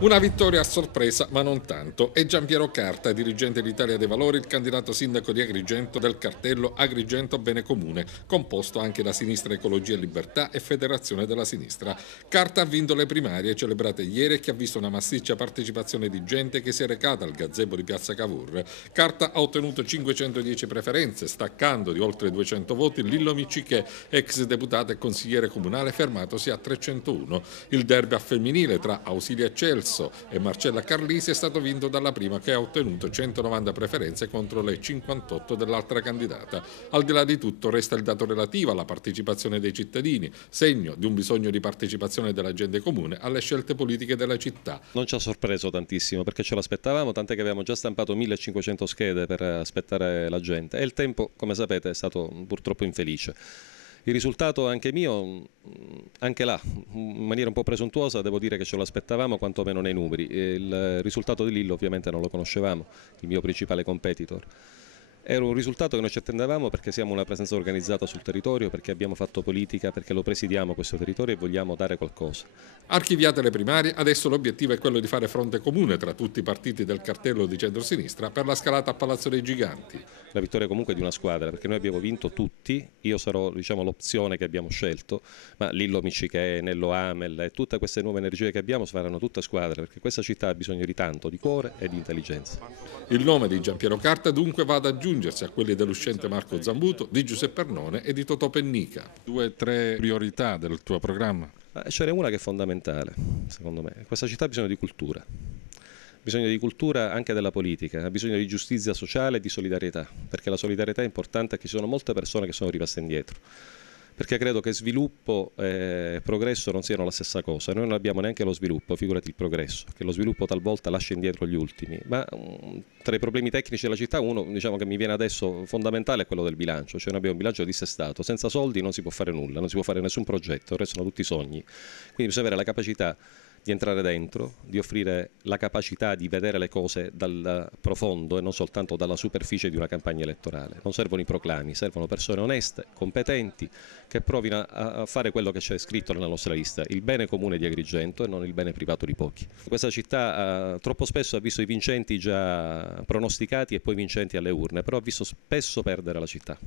Una vittoria a sorpresa, ma non tanto. È Giampiero Carta, dirigente d'Italia dei Valori, il candidato sindaco di Agrigento del cartello Agrigento Bene Comune, composto anche da Sinistra Ecologia e Libertà e Federazione della Sinistra. Carta ha vinto le primarie celebrate ieri e che ha visto una massiccia partecipazione di gente che si è recata al gazebo di Piazza Cavour. Carta ha ottenuto 510 preferenze, staccando di oltre 200 voti Lillo Miccichè, ex deputato e consigliere comunale, fermatosi a 301. Il derby a femminile tra Ausilia Celso e Marcella Carlisi è stato vinto dalla prima, che ha ottenuto 190 preferenze contro le 58 dell'altra candidata. Al di là di tutto resta il dato relativo alla partecipazione dei cittadini, segno di un bisogno di partecipazione della gente comune alle scelte politiche della città. Non ci ha sorpreso tantissimo perché ce l'aspettavamo, tant'è che abbiamo già stampato 1500 schede per aspettare la gente e il tempo, come sapete, è stato purtroppo infelice. Il risultato anche mio, anche là, in maniera un po' presuntuosa, devo dire che ce lo aspettavamo quantomeno nei numeri. Il risultato di Lillo ovviamente non lo conoscevamo, il mio principale competitor. Era un risultato che noi ci attendevamo perché siamo una presenza organizzata sul territorio, perché abbiamo fatto politica, perché lo presidiamo questo territorio e vogliamo dare qualcosa. Archiviate le primarie, adesso l'obiettivo è quello di fare fronte comune tra tutti i partiti del cartello di centrosinistra per la scalata a Palazzo dei Giganti. La vittoria comunque di una squadra, perché noi abbiamo vinto tutti, io sarò l'opzione che abbiamo scelto, ma Lillo Miccichè, Nello Amel e tutte queste nuove energie che abbiamo saranno tutte squadre, perché questa città ha bisogno di tanto, di cuore e di intelligenza. Il nome di Giampiero Carta dunque va ad aggiungersi a quelli dell'uscente Marco Zambuto, di Giuseppe Arnone e di Totò Pennica. 2 o 3 priorità del tuo programma? Ce n'è una che è fondamentale, secondo me. Questa città ha bisogno di cultura. Bisogno di cultura anche della politica, ha bisogno di giustizia sociale e di solidarietà, perché la solidarietà è importante e ci sono molte persone che sono rimaste indietro. Perché credo che sviluppo e progresso non siano la stessa cosa. Noi non abbiamo neanche lo sviluppo, figurati il progresso, che lo sviluppo talvolta lascia indietro gli ultimi. Ma tra i problemi tecnici della città, uno che mi viene adesso fondamentale è quello del bilancio. Cioè noi abbiamo un bilancio dissestato, senza soldi non si può fare nulla, non si può fare nessun progetto, restano tutti sogni. Quindi bisogna avere la capacità di entrare dentro, di offrire la capacità di vedere le cose dal profondo e non soltanto dalla superficie di una campagna elettorale. Non servono i proclami, servono persone oneste, competenti, che provino a fare quello che c'è scritto nella nostra lista, il bene comune di Agrigento e non il bene privato di pochi. Questa città troppo spesso ha visto i vincenti già pronosticati e poi vincenti alle urne, però ha visto spesso perdere la città.